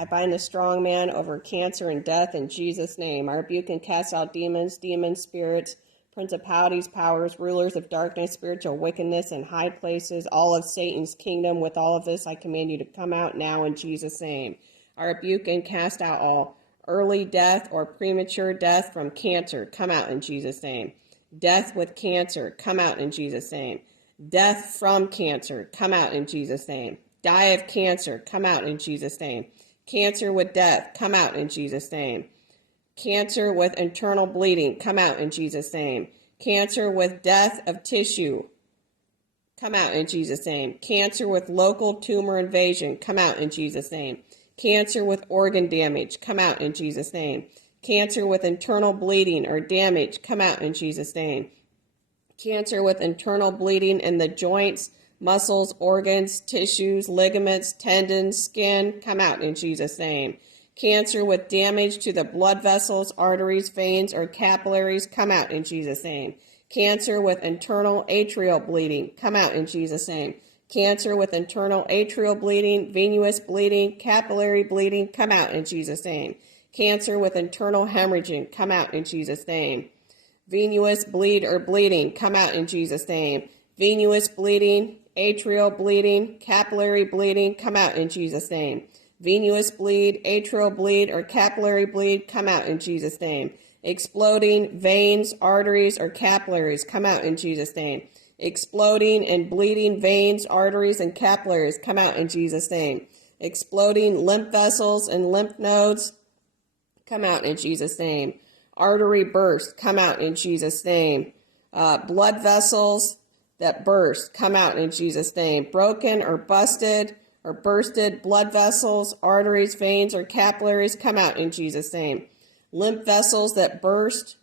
I bind the strong man over cancer and death in Jesus' name. I rebuke and cast out demons, demon spirits, principalities, powers, rulers of darkness, spiritual wickedness in high places, all of Satan's kingdom. With all of this, I command you to come out now in Jesus' name. I rebuke and cast out all early death or premature death from cancer. Come out in Jesus' name. Death with cancer. Come out in Jesus' name. Death from cancer. Come out in Jesus' name. Die of cancer. Come out in Jesus' name. Cancer with death, come out in Jesus' name. Cancer with internal bleeding, come out in Jesus' name. Cancer with death of tissue, come out in Jesus' name. Cancer with local tumor invasion, come out in Jesus' name. Cancer with organ damage, come out in Jesus' name. Cancer with internal bleeding or damage, come out in Jesus' name. Cancer with internal bleeding in the joints, muscles, organs, tissues, ligaments, tendons, skin, come out in Jesus' name. Cancer with damage to the blood vessels, arteries, veins, or capillaries, come out in Jesus' name. Cancer with internal atrial bleeding, come out in Jesus' name. Cancer with internal atrial bleeding, venous bleeding, capillary bleeding, come out in Jesus' name. Cancer with internal hemorrhaging, come out in Jesus' name. Venous bleed or bleeding, come out in Jesus' name. Venous bleeding, atrial bleeding, capillary bleeding, come out in Jesus' name. Venous bleed, atrial bleed, or capillary bleed, come out in Jesus' name. Exploding veins, arteries, or capillaries, come out in Jesus' name. Exploding and bleeding veins, arteries, and capillaries, come out in Jesus' name. Exploding lymph vessels and lymph nodes, come out in Jesus' name. Artery burst, come out in Jesus' name. Blood vessels that burst, come out in Jesus' name. Broken or busted or bursted blood vessels, arteries, veins, or capillaries, come out in Jesus' name. Lymph vessels that burst,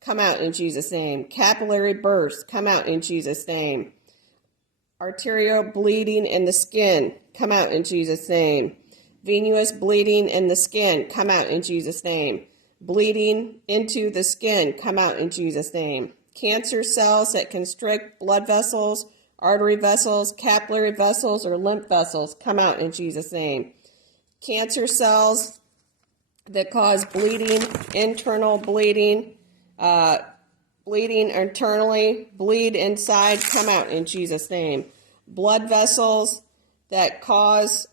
come out in Jesus' name. Capillary burst, come out in Jesus' name. Arterial bleeding in the skin, come out in Jesus' name. Venous bleeding in the skin, come out in Jesus' name. Bleeding into the skin, come out in Jesus' name. Cancer cells that constrict blood vessels, artery vessels, capillary vessels, or lymph vessels, come out in Jesus' name. Cancer cells that cause bleeding, internal bleeding, bleeding internally, bleed inside, come out in Jesus' name. Blood vessels that cause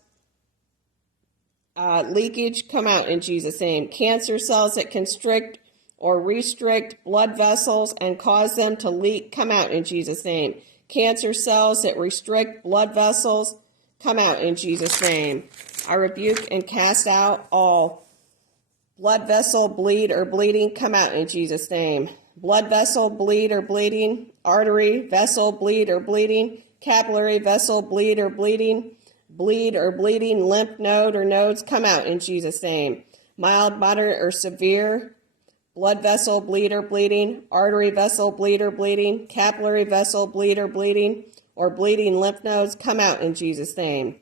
leakage, come out in Jesus' name. Cancer cells that constrict or restrict blood vessels and cause them to leak, come out in Jesus' name. Cancer cells that restrict blood vessels, come out in Jesus' name. I rebuke and cast out all blood vessel bleed or bleeding, come out in Jesus' name. Blood vessel bleed or bleeding, artery vessel bleed or bleeding, capillary vessel bleed or bleeding, lymph node or nodes, come out in Jesus' name. Mild, moderate, or severe blood vessel bleed or bleeding, artery vessel bleed or bleeding, capillary vessel bleed or bleeding lymph nodes, come out in Jesus' name.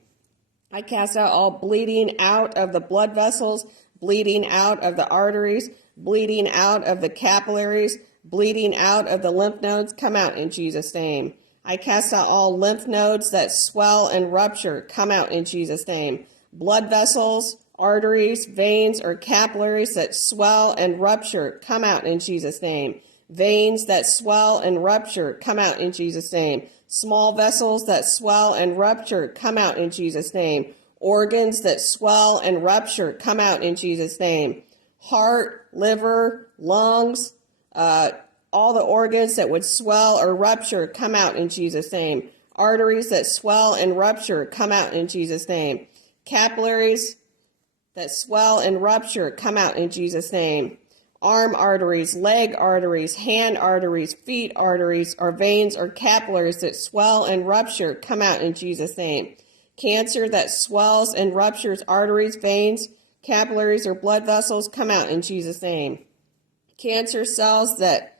I cast out all bleeding out of the blood vessels, bleeding out of the arteries, bleeding out of the capillaries, bleeding out of the lymph nodes, come out in Jesus' name. I cast out all lymph nodes that swell and rupture, come out in Jesus' name. Blood vessels, arteries, veins, or capillaries that swell and rupture, come out in Jesus' name. Veins that swell and rupture, come out in Jesus' name. Small vessels that swell and rupture, come out in Jesus' name. Organs that swell and rupture, come out in Jesus' name. Heart, liver, lungs, all the organs that would swell or rupture, come out in Jesus' name. Arteries that swell and rupture, come out in Jesus' name. Capillaries that swell and rupture, come out in Jesus' name. Arm arteries, leg arteries, hand arteries, feet arteries, or veins or capillaries that swell and rupture, come out in Jesus' name. Cancer that swells and ruptures arteries, veins, capillaries, or blood vessels, come out in Jesus' name. Cancer cells that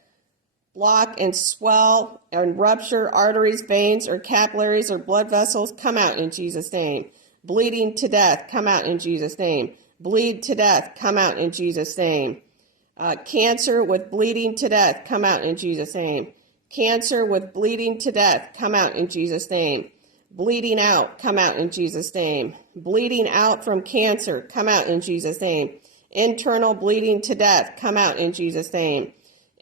block and swell and rupture arteries, veins, or capillaries, or blood vessels, come out in Jesus' name. Bleeding to death, come out in Jesus' name. Bleed to death, come out in Jesus' name. Cancer with bleeding to death, come out in Jesus' name. Cancer with bleeding to death, come out in Jesus' name. Bleeding out, come out in Jesus' name. Bleeding out from cancer, come out in Jesus' name. Internal bleeding to death, come out in Jesus' name.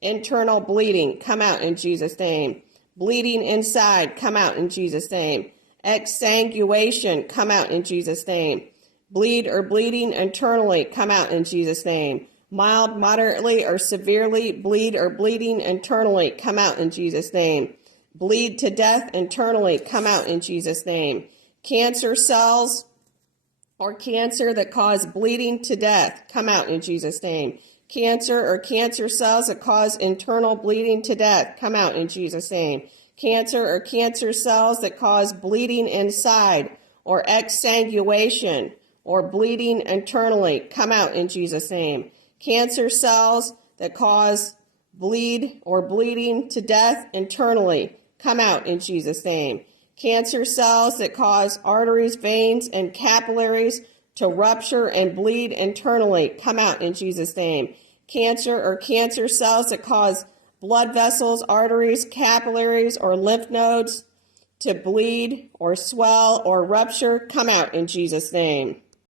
Internal bleeding, come out in Jesus' name. Bleeding inside, come out in Jesus' name. Exsanguination, come out in Jesus' name. Bleed or bleeding internally, come out in Jesus' name. Mild, moderately, or severely bleed or bleeding internally, come out in Jesus' name. Bleed to death internally, come out in Jesus' name. Cancer cells or cancer that cause bleeding to death, come out in Jesus' name. Cancer or cancer cells that cause internal bleeding to death, come out in Jesus' name. Cancer or cancer cells that cause bleeding inside or exsanguination or bleeding internally, come out in Jesus' name. Cancer cells that cause bleed or bleeding to death internally, come out in Jesus' name. Cancer cells that cause arteries, veins, and capillaries to rupture and bleed internally, come out in Jesus' name. Cancer or cancer cells that cause blood vessels, arteries, capillaries, or lymph nodes to bleed or swell or rupture, come out in Jesus' name.